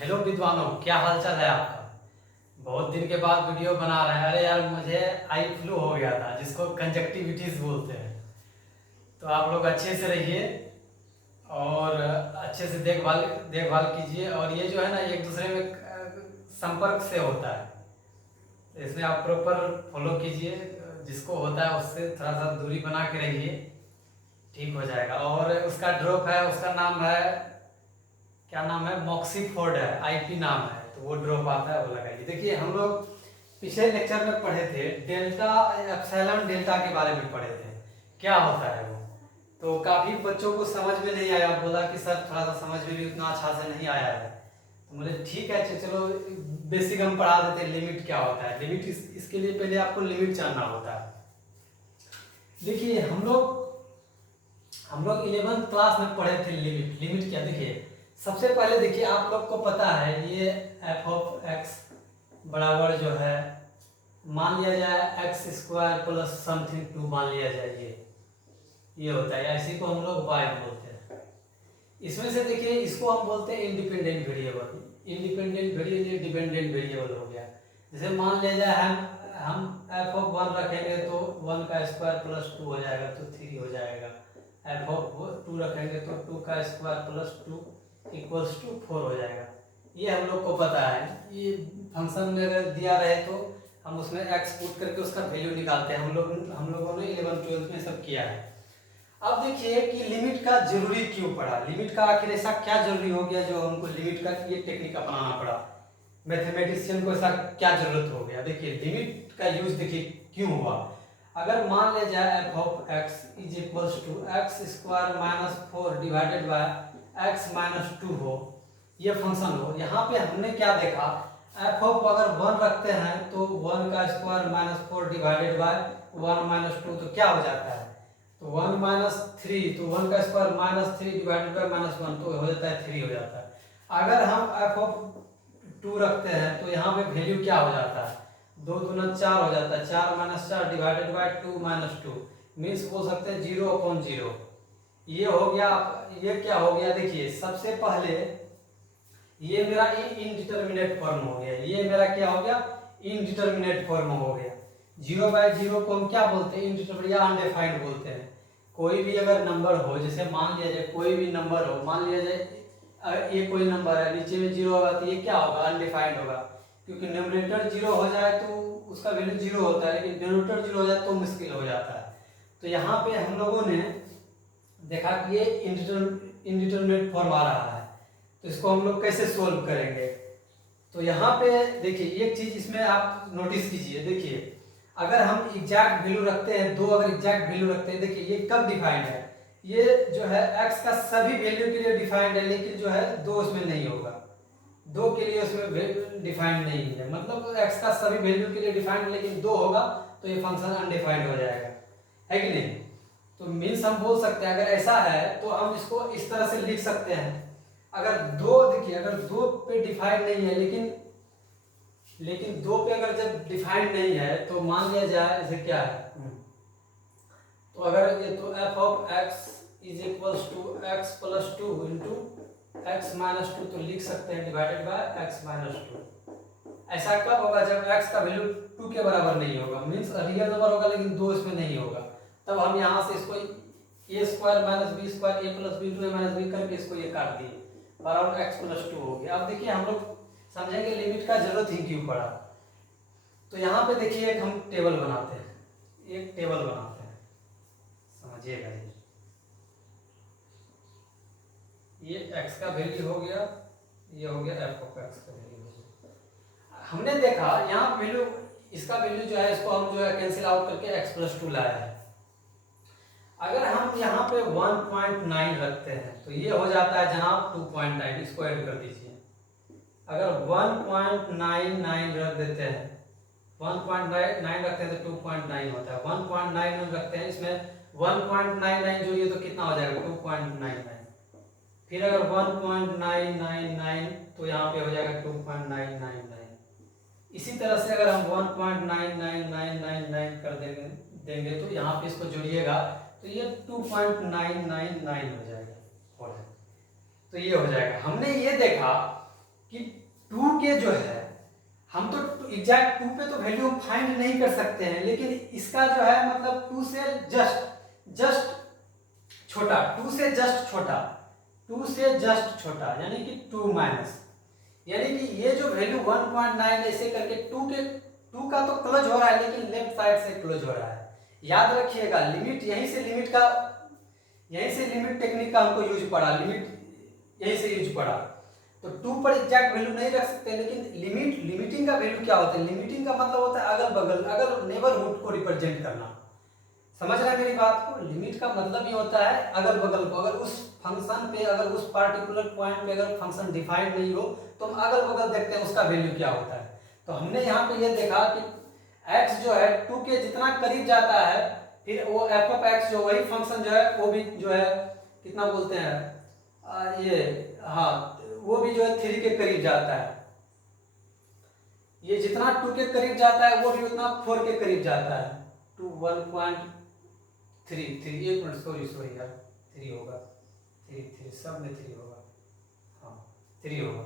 Hello विद्वानों, क्या हाल चाल है आपका। बहुत दिन के बाद वीडियो बना रहे हैं। अरे यार, मुझे आई फ्लू हो गया था जिसको कंजक्टिविटीज बोलते हैं। तो आप लोग अच्छे से रहिए और अच्छे से देखभाल देखभाल कीजिए। और ये जो है ना, एक दूसरे में संपर्क से होता है, तो इसमें आप प्रॉपर फॉलो कीजिए। जिसको होता है उससे थोड़ा सा दूरी बना के रहिए, ठीक हो जाएगा। और उसका ड्रॉप है, उसका नाम है, क्या नाम है, मॉक्सीफोर्ड है, आईपी नाम है। तो वो ड्रॉप आता है, वो लगाइए। देखिए, हम लोग पिछले लेक्चर में पढ़े थे डेल्टा एप्सिलॉन डेल्टा के बारे में पढ़े थे, क्या होता है वो। तो काफ़ी बच्चों को समझ में नहीं आया, बोला कि सर थोड़ा सा समझ में भी उतना अच्छा से नहीं आया है। तो बोले ठीक है, चलो बेसिक हम पढ़ा देते हैं। लिमिट क्या होता है, लिमिट इसके लिए पहले आपको लिमिट जानना होता है। देखिए, हम लोग 11th क्लास में पढ़े थे लिमिट। लिमिट क्या, देखिए सबसे पहले देखिए, आप लोग को पता है ये एफ ऑफ एक्स बराबर जो है, मान लिया जाए एक्स स्क्वायर प्लस समथिंग 2 मान लिया जाए, ये होता है। इसी को हम लोग वाई बोलते हैं। इसमें से देखिए, इसको हम बोलते हैं independent variable. Independent variable dependent variable हो गया। जैसे मान लिया जाए हम एफ ऑफ 1 रखेंगे तो 1 का स्क्वायर प्लस 2 हो जाएगा, तो 3 हो जाएगा। एफ ऑफ 2 रखेंगे तो 2 का स्क्वायर प्लस 2 इक्वल्स टू 4 हो जाएगा। ये हम लोग को पता है। ये फंक्शन में अगर दिया रहे तो हम उसमें एक्स पुट करके उसका वैल्यू निकालते हैं। हम लोगों ने 11th 12th में सब किया है। अब देखिए कि लिमिट का जरूरी क्यों पड़ा, लिमिट का आखिर ऐसा क्या जरूरी हो गया जो हमको लिमिट का ये टेक्निक अपनाना पड़ा, मैथमेटिशियन को ऐसा क्या जरूरत हो गया। देखिए, लिमिट का यूज देखिए क्यों हुआ। अगर मान लिया जाए f of x is equals to x square minus 4 divided by x minus 2 हो, ये फंक्शन हो। यहाँ पे हमने क्या देखा, एफ ऑफ अगर 1 रखते हैं तो 1 का square minus 4 divided bye 1 minus 2, तो क्या हो जाता है, तो 1 माइनस 3, तो 1 का square minus 3 divided by minus 1, तो हो जाता है 3 हो जाता है। अगर हम एफ ऑफ 2 रखते हैं तो यहाँ पे वैल्यू क्या हो जाता है, 2 दूना 4 हो जाता है, 4 minus 4 divided bye 2 minus 2, means बोल सकते हैं 0/0। ये हो गया। ये क्या हो गया, देखिए सबसे पहले ये मेरा इनडिटर्मिनेट फॉर्म हो गया। ये मेरा क्या हो गया, इनडिटर्मिनेट फॉर्म हो गया। 0/0 को हम क्या बोलते हैं, इनडिटर्मिनेट या अनडिफाइंड बोलते हैं। कोई भी अगर नंबर हो, जैसे मान लिया जाए कोई भी नंबर हो, मान लिया जाए ये कोई नंबर है, नीचे में 0 होगा तो ये क्या होगा, अनडिफाइंड होगा। क्योंकि न्यूमरेटर 0 हो जाए तो उसका वैल्यू 0 होता है, लेकिन डिनोमिनेटर 0 हो जाए तो मुश्किल हो जाता है। तो यहाँ पे हम लोगों ने देखा कि ये इनडिटर्मिनेट फॉर्म आ रहा है, तो इसको हम लोग कैसे सोल्व करेंगे। तो यहाँ पे देखिए एक चीज इसमें आप नोटिस कीजिए। देखिए, अगर हम एग्जैक्ट वैल्यू रखते हैं, दो अगर एग्जैक्ट वैल्यू रखते हैं, देखिए ये कब डिफाइंड है, ये जो है x का सभी वैल्यू के लिए डिफाइंड है, लेकिन जो है 2 उसमें नहीं होगा, 2 के लिए उसमें डिफाइंड नहीं है। मतलब x का सभी वैल्यू के लिए डिफाइंड, लेकिन 2 होगा तो ये फंक्शन अनडिफाइंड हो जाएगा, है कि नहीं। तो मीन्स हम बोल सकते हैं, अगर ऐसा है तो हम इसको इस तरह से लिख सकते हैं। अगर 2, देखिए अगर 2 पे डिफाइंड नहीं है, लेकिन 2 पे अगर जब डिफाइंड नहीं है तो मान लिया जाए जैसे क्या है, तो अगर ये तो f of x is equals to x plus 2 into x minus 2, तो लिख सकते हैं डिवाइडेड बाय एक्स माइनस 2। ऐसा कब होगा, जब एक्स का वैल्यू 2 के बराबर नहीं होगा, मीन्स रियल नंबर होगा लेकिन 2 इसमें नहीं होगा। तब हम यहाँ से इसको ए स्क्वायर माइनस बी स्क्वायर ए प्लस बी इंटू ए माइनस बी करके इसको ये काट दिए, बराबर एक्स प्लस 2 हो गया। अब देखिए हम लोग समझेंगे लिमिट का जरूरत ही क्यों पड़ा। तो यहाँ पे देखिए एक हम टेबल बनाते हैं, एक टेबल बनाते हैं, समझिएगा। ये x का वैल्यू हो गया, ये हो गया f ऑफ x का वैल्यू हो गया। हमने देखा यहाँ वैल्यू, इसका वैल्यू जो है इसको हम जो है कैंसिल आउट करके x प्लस 2 लाया है। अगर हम यहाँ पे 1.9 रखते हैं तो ये हो जाता है जनाब 2.9, इसको ऐड कर दीजिए। अगर 1.99 रख देते हैं, 1.9 रखते हैं तो 2.9 होता है। 1.99 रखते हैं, इसमें 1.99 जोड़िए तो कितना हो जाएगा, 2.99। फिर अगर 1.999 तो यहाँ पे हो जाएगा 2.999। इसी तरह से अगर हम 1.99999 कर देंगे तो यहाँ पे इसको जोड़िएगा तो ये 2.999 हो जाएगा। तो ये हो जाएगा। हमने ये देखा कि 2 के जो है हम तो एग्जैक्ट 2 पे तो वैल्यू फाइंड नहीं कर सकते हैं, लेकिन इसका जो है मतलब 2 से जस्ट छोटा, 2 से जस्ट छोटा, 2 से जस्ट छोटा, यानी कि 2 माइनस, यानी कि ये जो वैल्यू 1.9 ऐसे करके 2 का तो क्लोज हो रहा है, लेकिन लेफ्ट साइड से क्लोज हो रहा है। याद रखिएगा लिमिट यहीं से लिमिट टेक्निक का हमको यूज पड़ा, लिमिट यहीं से यूज पड़ा। तो 2 पर एग्जैक्ट वैल्यू नहीं रख सकते, लेकिन लिमिटिंग का वैल्यू क्या होता है? लिमिटिंग का मतलब होता है अगल बगल, अगर नेबरहुड को रिप्रेजेंट करना। समझ रहे हैं मेरी बात को? लिमिट का मतलब ये होता है अगल बगल को, अगर उस फंक्शन पे, अगर उस पार्टिकुलर पॉइंट पे अगर फंक्शन डिफाइंड नहीं हो तो हम अगल बगल देखते हैं उसका वैल्यू क्या होता है। तो हमने यहाँ पे ये देखा कि x जो है 2 के जितना करीब जाता है, फिर वो f ऑफ x जो वही फंक्शन जो है वो भी जो है कितना बोलते हैं ये, हाँ वो भी जो है 3 के करीब जाता है। ये जितना 2 के करीब जाता है वो भी उतना 4 के करीब जाता है। 2 1.3 एक मिनट, सॉरी यार, 3 होगा, 3 सब में 3 होगा, हाँ 3 होगा।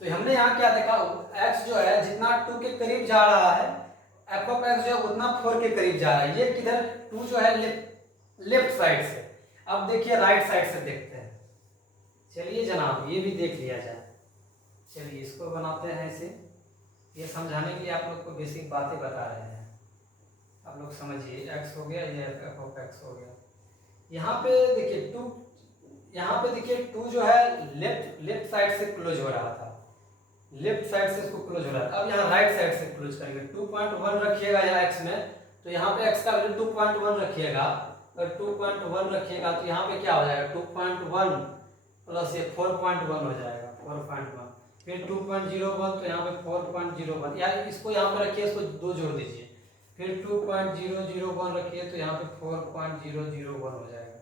तो हमने यहाँ क्या देखा, x जो है जितना 2 के करीब जा रहा है, f ऑफ x जो है उतना 4 के करीब जा रहा है। ये किधर 2 जो है लेफ्ट साइड से। अब देखिए राइट साइड से देखते हैं। चलिए जनाब ये भी देख लिया जाए। चलिए इसको बनाते हैं ऐसे, ये समझाने के लिए आप लोग को बेसिक बातें बता रहे हैं, आप लोग समझिए। x हो गया, ये f ऑफ x हो गया। यहाँ पे देखिए 2, यहाँ पे देखिए 2 जो है लेफ्ट साइड से क्लोज हो रहा था, लेफ्ट साइड से इसको क्लोज हो रहा था। अब यहाँ राइट साइड से क्लोज करेंगे। 2.1 रखिएगा यहाँ x में, तो यहाँ पे x का वैल्यू 2.1 रखिएगा। अगर 2.1 रखिएगा तो यहाँ पे क्या हो जाएगा, 2.1 प्लस ये 4.1 हो जाएगा, 4.1। फिर 2.01 तो यहाँ पे 4.01, या इसको यहाँ पे रखिए, इसको 2 जोड़ दीजिए। फिर 2.001 रखिए तो यहाँ पे 4.001 हो जाएगा।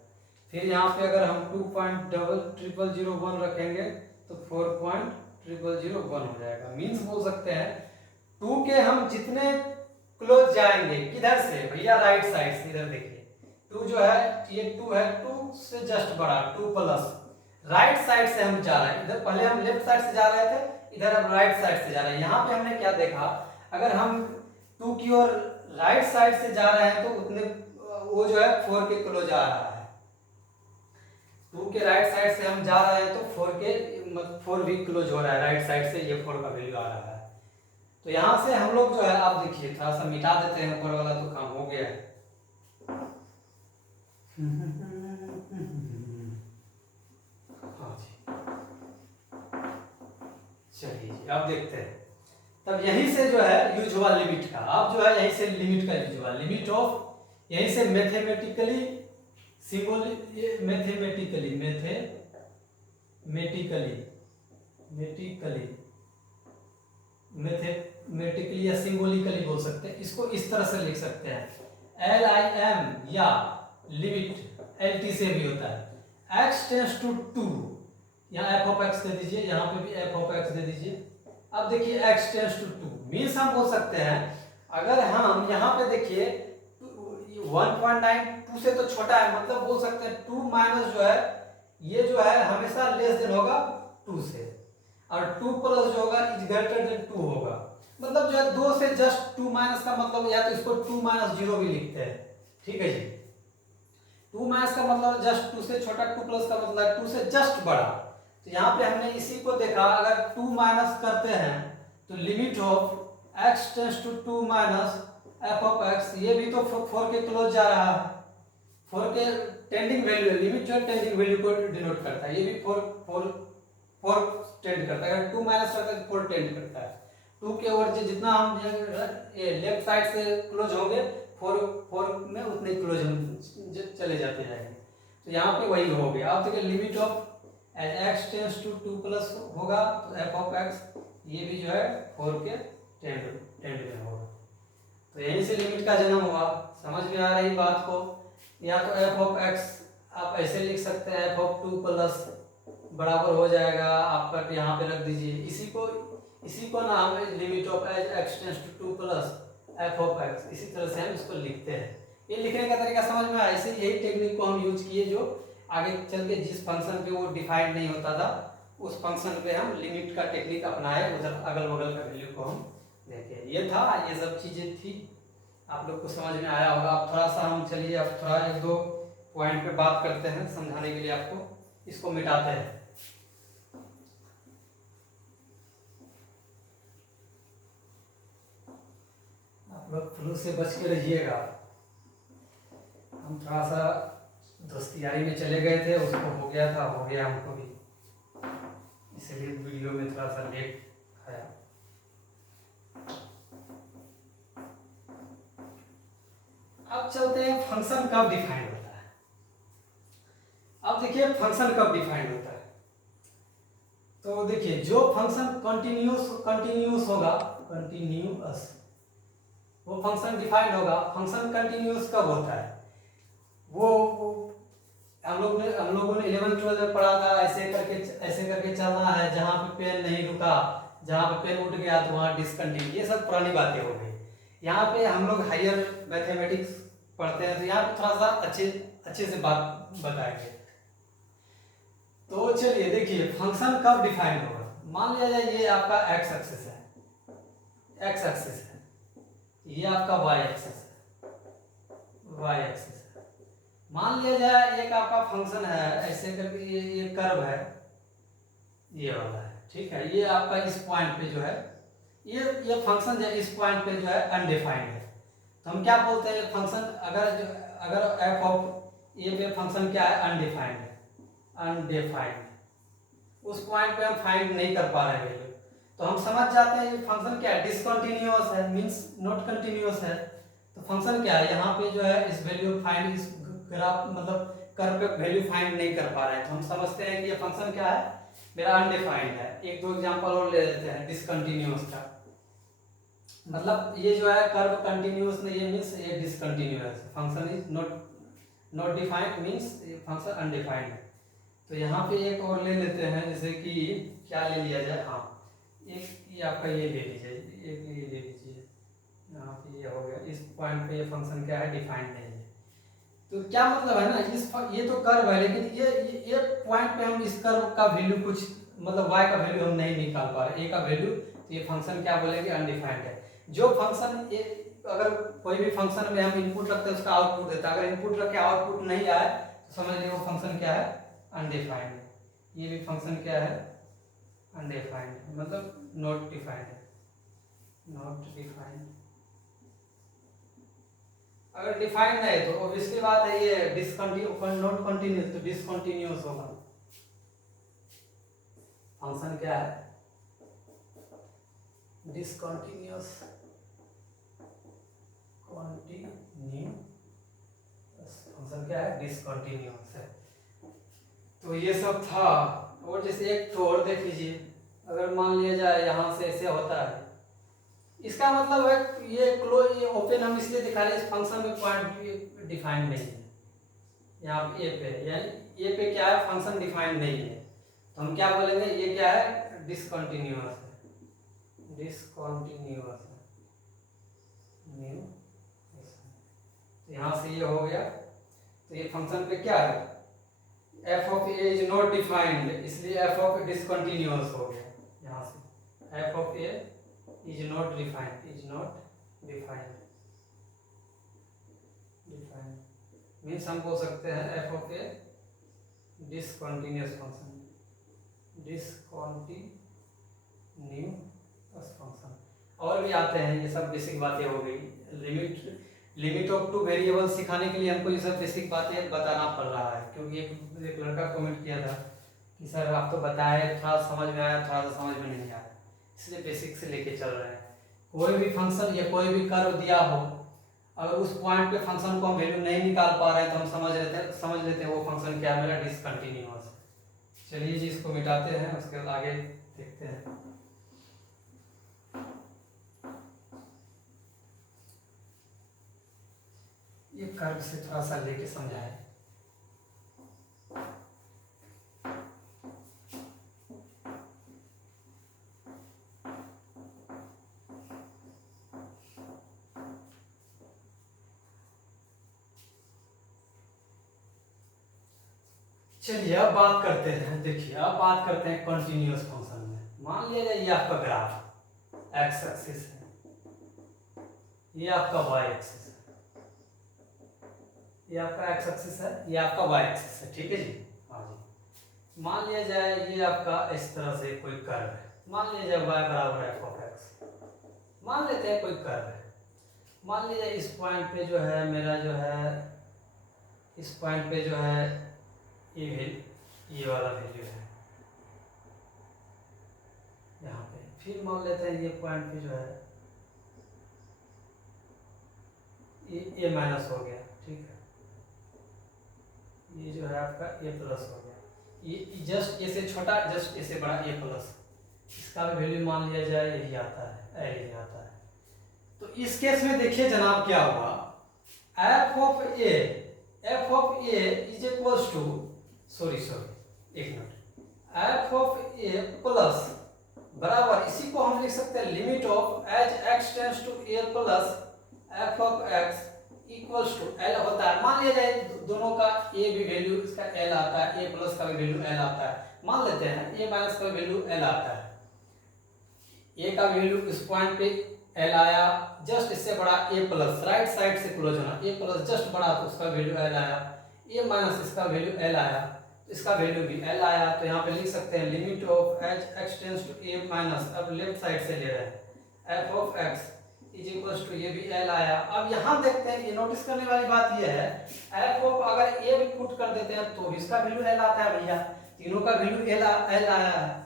फिर यहाँ पे अगर हम 2.0001 रखेंगे तो 4.001 हो जाएगा। मीन्स बोल सकते हैं 2 के हम जितने क्लोज जाएंगे, किधर से भैया, राइट साइड से। इधर देखिए 2 जो है ये 2 है, 2 से जस्ट बड़ा 2 प्लस राइट साइड से हम जा रहे हैं। इधर पहले हम लेफ्ट साइड से जा रहे थे, इधर हम राइट साइड से जा रहे हैं। यहाँ पे हमने क्या देखा, अगर हम 2 की ओर राइट साइड से जा रहे हैं तो उतने वो जो है 4 के क्लोज आ रहा है। 2 के राइट साइड से हम जा रहे हैं तो 4 भी क्लोज हो रहा है राइट साइड से, ये 4 का वैल्यू आ रहा है। तो यहाँ से हम लोग जो है, आप देखिए थोड़ा सा मिटा देते हैं ऊपर वाला तो काम हो गया है। हाँ जी, चलिए जी अब देखते हैं। तब यहीं से जो है यूज हुआ लिमिट का। अब जो है यहीं से लिमिट का यूज हुआ, लिमिट ऑफ, यहीं से मैथमेटिकली या सिंबोलिकली बोल सकते हैं। इसको इस तरह से लिख सकते हैं LIM, या लिमिट LT से भी होता है। x टेंस टू 2, यहाँ f ऑफ x दे दीजिए, यहाँ पे भी f ऑफ x दे दीजिए। अब देखिए x टेंस टू 2 मीन्स हम बोल सकते हैं, अगर हम यहाँ पे देखिए 1.9 2 से तो छोटा है, मतलब बोल सकते हैं 2 माइनस जो है ये जो है हमेशा लेस देन होगा 2 से, और 2 प्लस जो होगा इज ग्रेटर देन 2 होगा। मतलब जो है 2 से जस्ट 2 माइनस का मतलब, या तो इसको 2 माइनस 0 भी लिखते हैं, ठीक है जी। 2 माइनस का मतलब जस्ट 2 से छोटा, 2 प्लस का मतलब 2 से जस्ट बड़ा। तो यहाँ पे हमने इसी को देखा, अगर 2 माइनस करते हैं तो limit of x tends to 2 minus f of x, ये भी तो 4 के क्लोज जा रहा है। 4 के टेंडिंग वैल्यू, लिमिट जो टेंडिंग वैल्यू को डिनोट करता है, ये भी 4 टेंड करता है। अगर 2 माइनस करता है तो 4 टेंड करता है। 2 के ओर जितना हम ये लेफ्ट साइड से क्लोज होंगे, 4 में उतने क्लोज हम चले जाते जाएंगे। तो यहाँ पे वही हो गया। अब देखिए limit of x tends to 2 plus होगा तो f ऑफ x, ये भी जो है 4 के टेंड में होगा। तो यहीं से लिमिट का जन्म हुआ। समझ में आ रही बात को? या तो f ऑफ x आप ऐसे लिख सकते हैं, f ऑफ 2 प्लस बराबर हो जाएगा आपका, यहाँ पे रख दीजिए। इसी को ना हम limit of x tends to 2 plus f of x, इसी तरह से हम इसको लिखते हैं। ये लिखने का तरीका समझ में आया। ऐसे यही टेक्निक को हम यूज किए, जो आगे चल के जिस फंक्शन पे वो डिफाइंड नहीं होता था उस फंक्शन पे हम लिमिट का टेक्निक अपनाए, उधर अगल बगल का वैल्यू को हम देखें। ये था, ये सब चीज़ें थी, आप लोग को समझ में आया होगा। अब थोड़ा सा हम चलिए अब थोड़ा एक दो पॉइंट पे बात करते हैं समझाने के लिए आपको, इसको मिटाते हैं। आप लोग फ्लू से बच के रहिएगा। हम थोड़ा सा दोस्तियारी में चले गए थे, उसको हो गया हमको भी, इसलिए वीडियो में थोड़ा सा लेट आया। अब चलते हैं फंक्शन कब डिफाइन होता है। अब देखिए फंक्शन कब डिफाइन होता है, तो देखिए जो फंक्शन कंटिन्यूस होगा, कंटिन्यूअस, वो फंक्शन डिफाइंड होगा। फंक्शन कंटिन्यूस कब होता है, वो हम लोगों ने 11th-12 में पढ़ा था, ऐसे करके चलना है, जहाँ पे पेन नहीं रुका, जहाँ पे पेन उठ गया तो वहाँ डिसकंटिन्यू, ये सब पुरानी बातें हो गई। यहाँ पे हम लोग हायर मैथमेटिक्स पढ़ते हैं, तो यहाँ पे थोड़ा सा अच्छे से बात बताएंगे। तो चलिए देखिए फंक्शन कब डिफाइन होगा। मान लिया जाए ये आपका एक्स एक्सिस है, ये आपका वाई एक्सिस है। मान लिया जाए एक आपका फंक्शन है ऐसे करके, ये कर्व है, ये वाला है, ठीक है। ये आपका इस पॉइंट पे जो है, ये फंक्शन जो इस पॉइंट पे जो है अनडिफाइंड है, तो हम क्या बोलते हैं फंक्शन, अगर एफ ऑफ ए पे फंक्शन क्या है, अनडिफाइंड है, अनडिफाइंड, उस पॉइंट पे हम फाइंड नहीं कर पा रहे वैल्यू, तो हम समझ जाते हैं ये फंक्शन क्या है, डिसकंटिन्यूअस है, मींस नॉट कंटिन्यूअस है। तो फंक्शन क्या है, यहाँ पे जो है इस वैल्यू फाइंड, इस ग्राफ मतलब कर्व पे वैल्यू फाइंड नहीं कर पा रहे हैं, तो हम समझते हैं कि ये फंक्शन क्या है, मेरा अनडिफाइंड है। एक दो एग्जांपल और ले लेते हैं डिसकंटिन्यूअस का, मतलब ये जो है कर्व कंटिन्यूअस नहीं है, मींस ये discontinuous, function is not defined, means function undefined है। तो यहाँ पे एक और ले लेते हैं, जैसे कि क्या ले लिया जाए, हाँ एक ये आपका ये ले लीजिए, एक ये ले लीजिए, यहाँ पे ये हो गया, इस पॉइंट पे ये फंक्शन क्या है, डिफाइंड नहीं है। तो क्या मतलब है ना, ये तो कर्व है, लेकिन ये पॉइंट पे हम इस कर्व का वैल्यू कुछ मतलब y का वैल्यू हम नहीं निकाल पा रहे, a का वैल्यू, तो ये फंक्शन क्या बोलेंगे, अनडिफाइंड है। जो फंक्शन अगर कोई भी फंक्शन में हम इनपुट रखते हैं उसका आउटपुट देता है, अगर इनपुट रख के आउटपुट नहीं आए तो समझ लीजिए वो फंक्शन क्या है, अनडिफाइंड है। ये भी फंक्शन क्या है, अनडिफाइंड, मतलब नॉट डिफाइंड है, नॉट डिफाइंड। अगर डिफाइंड है तो ऑब्वियसली बात है ये नॉट कंटिन्यूअस, तो डिसकंटिन्यूअस होगा। फंक्शन क्या है, डिसकंटिन्यूअस, फंक्शन क्या है, डिसकंटिन्यूअस है। तो ये सब था। और जैसे एक तो और देख लीजिए, अगर मान लिया जाए यहाँ से ऐसे होता है, इसका मतलब है ये ओपन हम इसलिए दिखा रहे हैं, इस फंक्शन में पॉइंट डिफाइंड नहीं है, यहाँ पे ए पे, यानी ए पे क्या है, फंक्शन डिफाइंड नहीं है, तो हम क्या बोलेंगे, ये क्या है, डिसकंटिन्यूअस है, डिसकंटिन्यूअस है, यहाँ से ये हो गया। तो ये फंक्शन पे क्या है, F of a is not defined, इसलिए एफ ऑफ ए डिसकंटिन्यूअस हो गया। यहाँ से F of a is not defined, means हम बोल सकते हैं f of A discontinuous function, discontinuous function. और भी आते हैं, ये सब बेसिक बातें हो गई। लिमिट ऑफ टू वेरिएबल सिखाने के लिए हमको ये सब बेसिक बातें बताना पड़ रहा है, क्योंकि एक लड़का कमेंट किया था कि सर आप तो बताए, थोड़ा समझ में आया, थोड़ा सा समझ में नहीं आया, इसलिए बेसिक से लेके चल रहे हैं। कोई भी फंक्शन या कोई भी कर्व दिया हो, अगर उस पॉइंट पे फंक्शन को हम वैल्यू नहीं निकाल पा रहे हैं, तो हम समझ लेते हैं वो फंक्शन क्या है, मेरा डिसकंटिन्यूअस है। चलिए जी इसको मिटाते हैं, उसके बाद आगे देखते हैं। ये कर्व से थोड़ा सा लेके समझाए। चलिए अब बात करते हैं, देखिए अब बात करते हैं कंटिन्यूअस फंक्शन में। मान लिया जाए ये आपका ग्राफ एक्स एक्सिस है, ये आपका वाई एक्सिस है, ये आपका एक्स एक्सिस है, ये आपका वाई एक्सिस है, ठीक है जी। हाँ जी, मान लिया जाए ये आपका इस तरह से कोई कर्व है, मान लिया जाए y बराबर एफ ऑफ एक्स, मान लेते हैं कोई कर्व है। मान लीजिए इस पॉइंट पे जो है मेरा जो है, इस पॉइंट पे जो है ये वाला वैल्यू है यहाँ पे। फिर मान लेते हैं ये पॉइंट पे जो है ये माइनस हो गया, ठीक है, ये जो है आपका ए प्लस हो गया, ये जस्ट ए से छोटा जस्ट ए से बड़ा ए प्लस, इसका भी वैल्यू मान लिया जाए यही आता है, यही आता है। तो इस केस में देखिए जनाब क्या हुआ, f of a is equals to, sorry एक minute, f of a plus बराबर, इसी को हम लिख सकते हैं limit of as x tends to a plus f of x equals to L होता है। मान लिया जाए दोनों का ए भी वैल्यू इसका एल आता है, ए प्लस का भी वैल्यू एल आता है, मान लेते हैं ए माइनस का वैल्यू एल आता है, ए का वैल्यू इस पॉइंट पे एल आया, जस्ट इससे बड़ा ए प्लस, राइट साइड से क्लोज होना, ए प्लस जस्ट बड़ा तो उसका वैल्यू एल आया, ए माइनस इसका वैल्यू एल आया तो इसका वैल्यू भी एल आया। तो यहाँ पे लिख सकते हैं limit of h x tends to a minus, अब लेफ्ट साइड से ले रहे हैं, f of x is equals to, ये भी एल आया। अब यहाँ देखते हैं, ये नोटिस करने वाली बात ये है, एफ ऑफ अगर ए भी पुट कर देते हैं तो इसका वैल्यू एल आता है भैया, तीनों का वैल्यू एल आया है,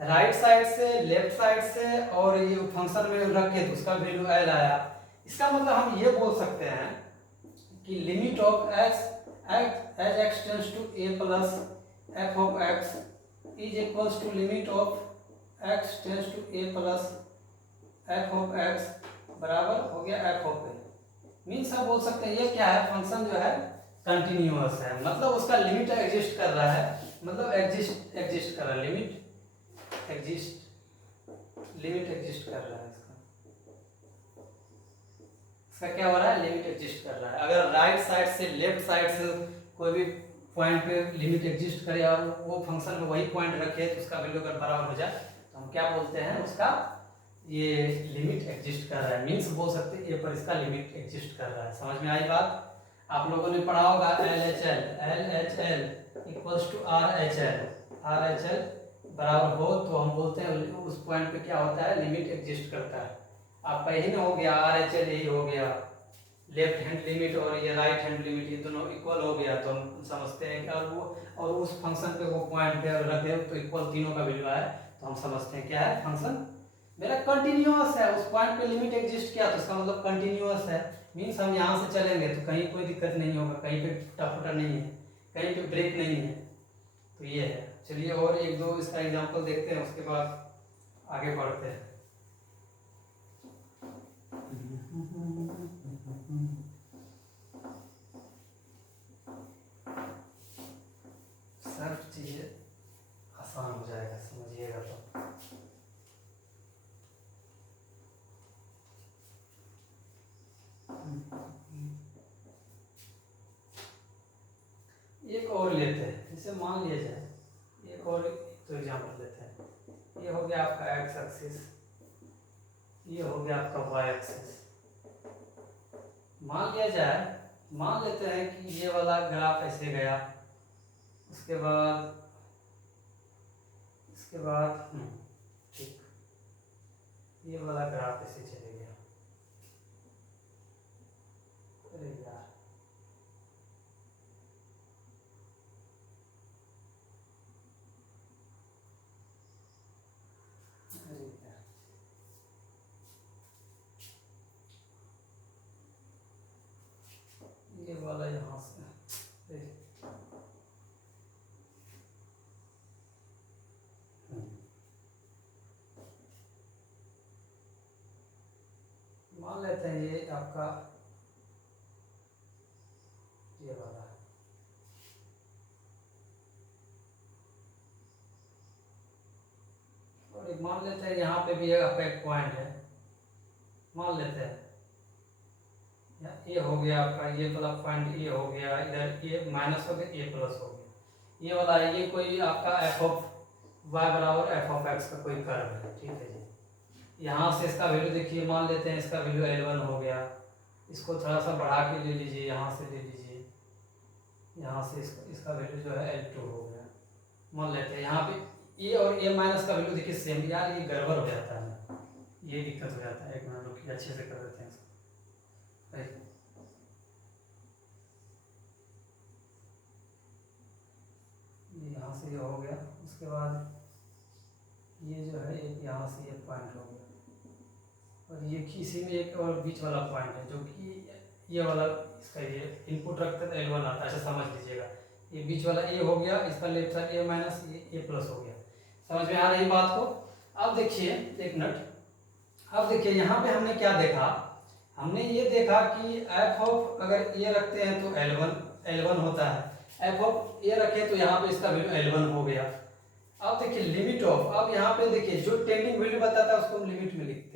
राइट साइड से लेफ्ट साइड से, और ये फंक्शन में रखे तो उसका वैल्यू एल आया। इसका मतलब हम ये बोल सकते हैं कि limit of as x tends to a plus f of x is equals to limit of x tends to a plus f of x बराबर हो गया एफ ऑफ ए। मीन्स हम बोल सकते हैं ये क्या है, फंक्शन जो है कंटिन्यूअस है, मतलब उसका लिमिट एग्जिस्ट कर रहा है, मतलब एग्जिस्ट कर रहा है, लिमिट एग्जिस्ट कर रहा है, इसका क्या हो रहा है, लिमिट एग्जिस्ट कर रहा है। अगर राइट साइड से लेफ्ट साइड से कोई भी पॉइंट पे लिमिट एग्जिस्ट करे और वो फंक्शन में वही पॉइंट रखे तो उसका वैल्यू अगर बराबर हो जाए तो हम क्या बोलते हैं, उसका ये लिमिट एग्जिस्ट कर रहा है, मीन्स बोल सकते हैं ए पर इसका लिमिट एग्जिस्ट कर रहा है। समझ में आई बात? आप लोगों ने पढ़ा होगा L H L equals to R H L बराबर हो तो हम बोलते हैं उस पॉइंट पे क्या होता है, लिमिट एग्जिस्ट करता है। आपका यही ना हो गया, आर एच एल यही हो गया, लेफ्ट हैंड लिमिट और ये राइट हैंड लिमिट ये दोनों इक्वल हो गया, तो हम समझते हैं कि और उस फंक्शन पे वो पॉइंट पे रखे तो इक्वल तीनों का वैल्यू आए तो हम समझते हैं क्या है, फंक्शन मेरा कंटिन्यूअस है। उस पॉइंट पे लिमिट एग्जिस्ट किया तो इसका मतलब कंटिन्यूअस है, मीन्स हम यहाँ से चलेंगे तो कहीं कोई दिक्कत नहीं होगा, कहीं पे टूटा फूटा नहीं है, कहीं पे ब्रेक नहीं है, तो ये है। चलिए और एक दो इसका एग्जांपल देखते हैं, उसके बाद आगे बढ़ते हैं। सब चीजें आसान हो जाएगा, समझिएगा तो। एक और लेते हैं, जैसे मान लिया जाए एक और तो एग्जांपल लेते हैं। ये हो गया आपका एक्स एक्सिस, ये हो गया आपका वाई एक्सिस। मान लिया जाए, मान लेते हैं कि ये वाला ग्राफ ऐसे गया, उसके बाद ठीक, ये वाला ग्राफ ऐसे चले गया। अरे यार, ये वाला यहाँ से मान लेते हैं ये आपका ये वाला है, और एक मान लेते हैं यहाँ पे भी आपका एक पॉइंट है, मान लेते हैं ये हो गया आपका, ये वाला पॉइंट ये हो गया, इधर ये माइनस हो गया, ये प्लस हो गया, ये वाला है, ये कोई आपका एफ ऑफ वाई बराबर एफ ऑफ एक्स का कोई कर्व है, ठीक है जी। यहाँ से इसका वैल्यू देखिए, मान लेते हैं इसका वैल्यू L1 हो गया, इसको थोड़ा सा बढ़ा के ले लीजिए, यहाँ से ले लीजिए, यहाँ से इसका वैल्यू जो है L2 हो गया, मान लेते हैं। यहाँ पे ए और ए माइनस का वैल्यू देखिए सेम, यार ये गड़बड़ हो जाता है, ये दिक्कत हो जाता है। एक मिनट रुकिए, अच्छे से कर देते हैं इसको। ये यहाँ से ये हो गया, उसके बाद ये जो है एक यहाँ से ये पॉइंट हो गया, और ये इसी में एक और बीच वाला पॉइंट है जो कि ये वाला, इसका ये इनपुट रखते हैं L1 आता है, ऐसा समझ लीजिएगा। ये बीच वाला ए हो गया, इसका लेफ्ट साइड ए माइनस, ये ए प्लस हो गया। समझ में आ रही बात को? अब देखिए एक मिनट, अब देखिए यहाँ पे हमने क्या देखा, हमने ये देखा कि एफ ऑफ अगर ए रखते हैं तो L1 होता है, एफ ऑफ ए रखे तो यहाँ पे इसका वैल्यू L1 हो गया। अब देखिए लिमिट ऑफ, अब यहाँ पे देखिए जो टेंडिंग वैल्यू बताता है उसको हम लिमिट में लिखते हैं।